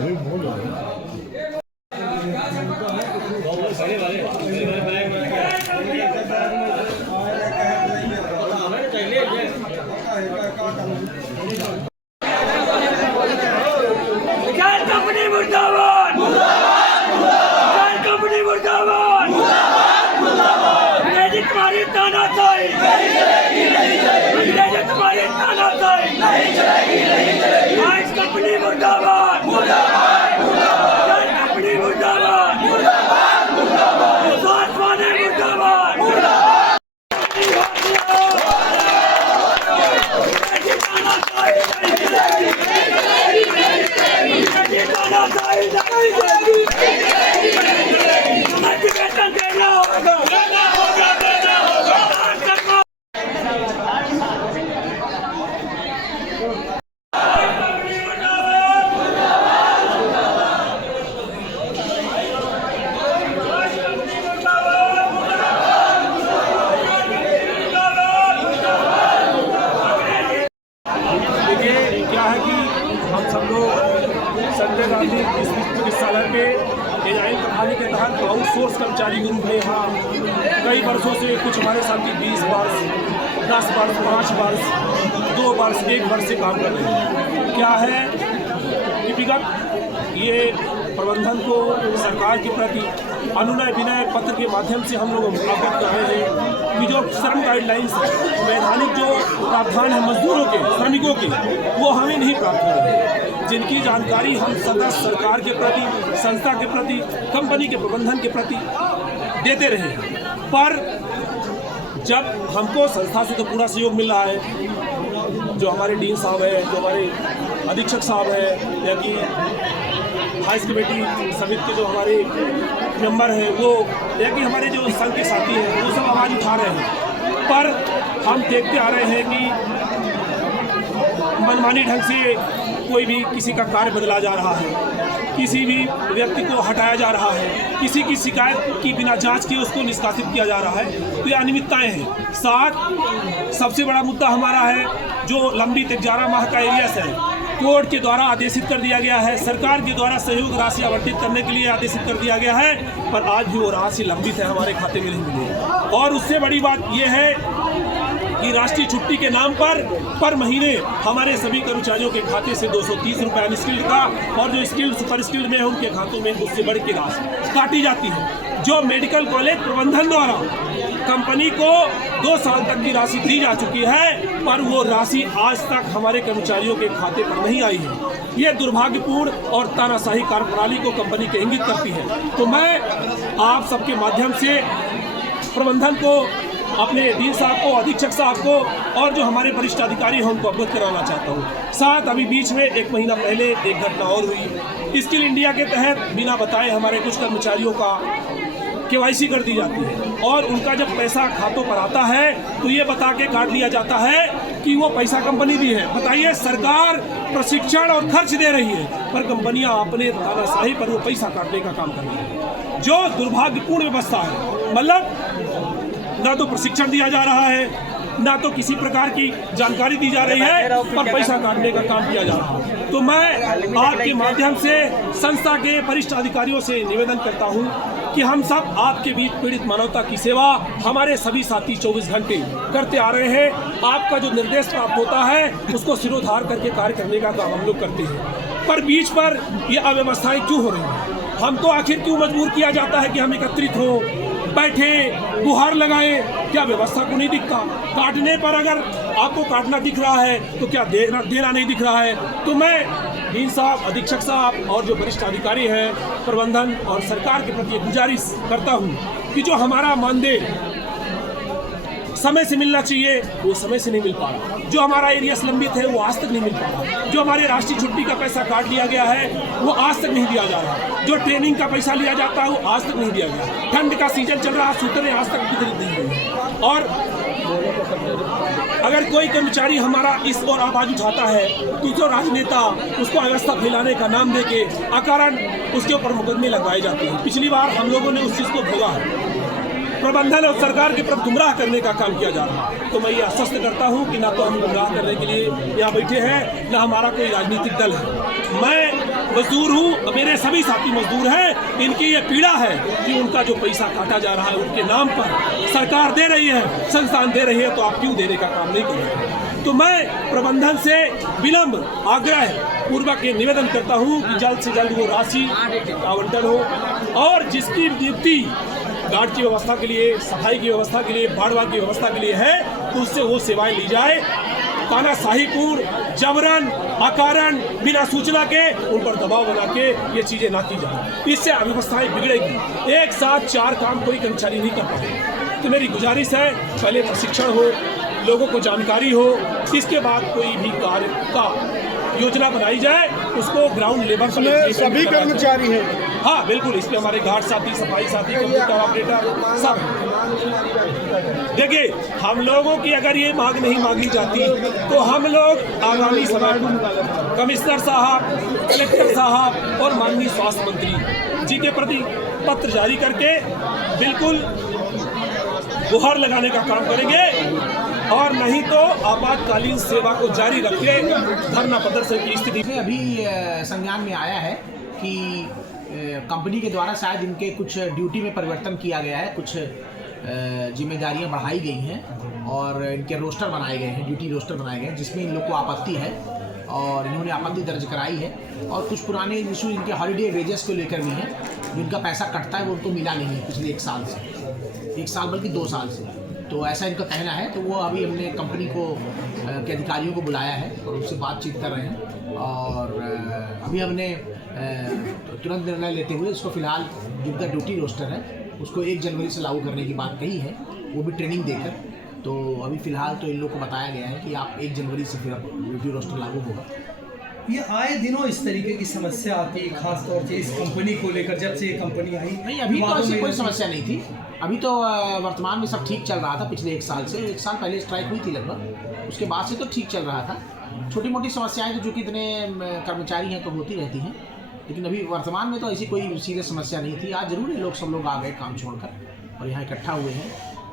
Company मुर्दाबाद, company मुर्दाबाद, अंग्रेजी तुम्हारी तानाशाही, अंग्रेजी तुम्हारी तानाशाही, आज कंपनी मुर्दाबाद, कंपनी मुर्दाबाद, साथवाने मुर्दाबाद, संजय गांधी चिकित्सालय पे एजाइल कहानी के तहत आउटसोर्स कर्मचारी ग्रुप ने यहाँ कई वर्षों से कुछ हमारे साथी 20 वर्ष, 10 वर्ष, 5 वर्ष, 2 वर्ष, 1 वर्ष से काम कर रहे हैं। क्या है कि विगत ये प्रबंधन को सरकार के प्रति अनुनय विनय पत्र के माध्यम से हम लोग अवगत कर रहे हैं कि जो श्रम गाइडलाइंस है, वैधानिक जो प्रावधान है मजदूरों के, श्रमिकों के, वो हमें नहीं प्राप्त हो रहे हैं, जिनकी जानकारी हम सदा सरकार के प्रति, संस्था के प्रति, कंपनी के प्रबंधन के प्रति देते रहे हैं। पर जब हमको संस्था से तो पूरा सहयोग मिल रहा है, जो हमारे डीन साहब है, जो हमारे अधीक्षक साहब है, या कि हाइस कमेटी समिति के जो हमारे मेंबर हैं वो, या कि हमारे जो संघ के साथी हैं, वो सब आवाज़ उठा रहे हैं। पर हम देखते आ रहे हैं कि मनमानी ढंग से कोई भी किसी का कार्य बदला जा रहा है, किसी भी व्यक्ति को हटाया जा रहा है, किसी की शिकायत की बिना जांच किए उसको निष्कासित किया जा रहा है। तो ये अनियमितताएं हैं। साथ सबसे बड़ा मुद्दा हमारा है जो लंबित 11 माह का एरियस है, कोर्ट के द्वारा आदेशित कर दिया गया है, सरकार के द्वारा सहयोग राशि आवंटित करने के लिए आदेशित कर दिया गया है, पर आज भी वो राशि लंबित है, हमारे खाते में नहीं मिली। और उससे बड़ी बात यह है कि राष्ट्रीय छुट्टी के नाम पर महीने हमारे सभी कर्मचारियों के खाते से 230 रुपये अनस्किल्ड का, और जो स्किल्ड सुपर स्किल्ड में है उनके खातों में उससे बढ़ के राशि काटी जाती है। जो मेडिकल कॉलेज प्रबंधन द्वारा कंपनी को 2 साल तक की राशि दी जा चुकी है, पर वो राशि आज तक हमारे कर्मचारियों के खाते पर नहीं आई है। ये दुर्भाग्यपूर्ण और तानाशाही कार्यप्रणाली को कंपनी के इंगित करती है। तो मैं आप सबके माध्यम से प्रबंधन को, अपने डीन साहब को, अधीक्षक साहब को और जो हमारे वरिष्ठ अधिकारी हैं उनको अवगत कराना चाहता हूँ। साथ अभी बीच में 1 महीना पहले एक घटना और हुई। स्किल इंडिया के तहत बिना बताए हमारे कुछ कर्मचारियों का KYC कर दी जाती है, और उनका जब पैसा खातों पर आता है तो ये बता के काट लिया जाता है कि वो पैसा कंपनी दी है। बताइए, सरकार प्रशिक्षण और खर्च दे रही है, पर कंपनियां अपने तानाशाही पर वो पैसा काटने का काम कर रही है, जो दुर्भाग्यपूर्ण व्यवस्था है। मतलब ना तो प्रशिक्षण दिया जा रहा है, ना तो किसी प्रकार की जानकारी दी जा रही है, पर पैसा काटने का काम किया जा रहा है। तो मैं आपके माध्यम से संस्था के वरिष्ठ अधिकारियों से निवेदन करता हूं कि हम सब आपके बीच पीड़ित मानवता की सेवा हमारे सभी साथी 24 घंटे करते आ रहे हैं। आपका जो निर्देश प्राप्त होता है उसको सिरोधार करके कार्य करने का काम हम लोग करते हैं, पर बीच पर ये अव्यवस्थाएं क्यों हो रही हैं? हम तो आखिर क्यों मजबूर किया जाता है कि हम एकत्रित हो, बैठे, गुहार लगाएं? क्या व्यवस्था को नहीं दिखता? काटने पर अगर आपको काटना दिख रहा है तो क्या देना नहीं दिख रहा है? तो मैं डीन साहब, अधीक्षक साहब और जो वरिष्ठ अधिकारी हैं प्रबंधन और सरकार के प्रति गुजारिश करता हूं कि जो हमारा मानदेय समय से मिलना चाहिए वो समय से नहीं मिल पा रहा, जो हमारा एरियस लंबित है वो आज तक नहीं मिल पा रहा, जो हमारे राष्ट्रीय छुट्टी का पैसा काट लिया गया है वो आज तक नहीं दिया जा रहा, जो ट्रेनिंग का पैसा लिया जाता है वो आज तक नहीं दिया गया, ठंड का सीजन चल रहा, सूत्रें आज तक वितरित नहीं हुई। और अगर कोई कर्मचारी हमारा इस ओर आवाज उठाता है तो जो राजनेता उसको अव्यवस्था फैलाने का नाम देके अकारण उसके ऊपर मुकदमे लगवाए जाते हैं। पिछली बार हम लोगों ने उस चीज़ को भोगा है, प्रबंधन और सरकार के प्रति गुमराह करने का काम किया जा रहा है। तो मैं ये आश्वस्त करता हूँ कि ना तो हम गुमराह करने के लिए यहाँ बैठे हैं, ना हमारा कोई राजनीतिक दल है। मैं मजदूर हूँ, मेरे सभी साथी मजदूर हैं, इनकी ये पीड़ा है कि उनका जो पैसा काटा जा रहा है उनके नाम पर, सरकार दे रही है, संस्थान दे रही है, तो आप क्यों देने का काम नहीं कर रहे? तो मैं प्रबंधन से विलंब आग्रह पूर्वक ये निवेदन करता हूँ कि जल्द से जल्द वो राशि आवंटन हो और जिसकी नियुक्ति गार्ड की व्यवस्था के लिए, सफाई की व्यवस्था के लिए, बाढ़ की व्यवस्था के लिए है, तो उससे वो सेवाएं ली जाए। तानाशाहीपूर्ण, जबरन, अकारण, बिना सूचना के उन पर दबाव बना के ये चीजें ना की जाए, इससे अव्यवस्थाएं बिगड़ेगी। एक साथ 4 काम कोई कर्मचारी नहीं कर पाएगा। तो मेरी गुजारिश है, पहले प्रशिक्षण हो, लोगों को जानकारी हो, इसके बाद कोई भी कार्य का योजना बनाई जाए, उसको ग्राउंड लेवल पर सभी कर्मचारी हैं। हाँ बिल्कुल, इसमें हमारे गार्ड साथी, सफाई साथी, कंप्यूटर ऑपरेटर सब। देखिए, हम लोगों की अगर ये मांग नहीं मांगी जाती तो हम लोग आगामी समय में कमिश्नर साहब, कलेक्टर साहब और माननीय स्वास्थ्य मंत्री जी के प्रति पत्र जारी करके बिल्कुल गुहार लगाने का काम करेंगे, और नहीं तो आपातकालीन सेवा को जारी रखे धरना प्रदर्शन की स्थिति में अभी संज्ञान में आया है कि कंपनी के द्वारा शायद इनके कुछ ड्यूटी में परिवर्तन किया गया है, कुछ जिम्मेदारियां बढ़ाई गई हैं और इनके रोस्टर बनाए गए हैं, ड्यूटी रोस्टर बनाए गए हैं, जिसमें इन लोग को आपत्ति है और इन्होंने आपत्ति दर्ज कराई है। और कुछ पुराने इशू इनके हॉलीडे वेजेस को लेकर भी हैं, जिनका पैसा कटता है वो उनको मिला नहीं है पिछले 1 साल से, 1 साल बल्कि 2 साल से। तो ऐसा इनका कहना है। तो वो अभी हमने कंपनी को के अधिकारियों को बुलाया है और उनसे बातचीत कर रहे हैं, और अभी हमने तुरंत निर्णय लेते हुए इसको फिलहाल जिनका ड्यूटी रोस्टर है उसको 1 जनवरी से लागू करने की बात कही है, वो भी ट्रेनिंग देकर। तो अभी फ़िलहाल तो इन लोग को बताया गया है कि आप 1 जनवरी से फिर ड्यूटी रोस्टर लागू होगा। ये आए दिनों इस तरीके की समस्या आती है, खास तौर से इस कंपनी को लेकर, जब से ये कंपनी आई? नहीं, अभी तो ऐसी कोई समस्या नहीं थी। अभी तो वर्तमान में सब ठीक चल रहा था। पिछले 1 साल से, 1 साल पहले स्ट्राइक हुई थी लगभग, उसके बाद से तो ठीक चल रहा था। छोटी मोटी समस्याएं तो जो कि इतने कर्मचारी हैं तो होती रहती हैं, लेकिन अभी वर्तमान में तो ऐसी कोई सीरियस समस्या नहीं थी। आज जरूर ये सब लोग आ गए काम छोड़कर और यहाँ इकट्ठा हुए हैं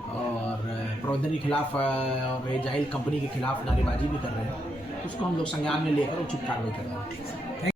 और प्रबंधन के खिलाफ और एजाइल कंपनी के खिलाफ नारेबाजी भी कर रहे हैं। उसको हम लोग संज्ञान में लेकर उचित कार्रवाई कर रहे हैं।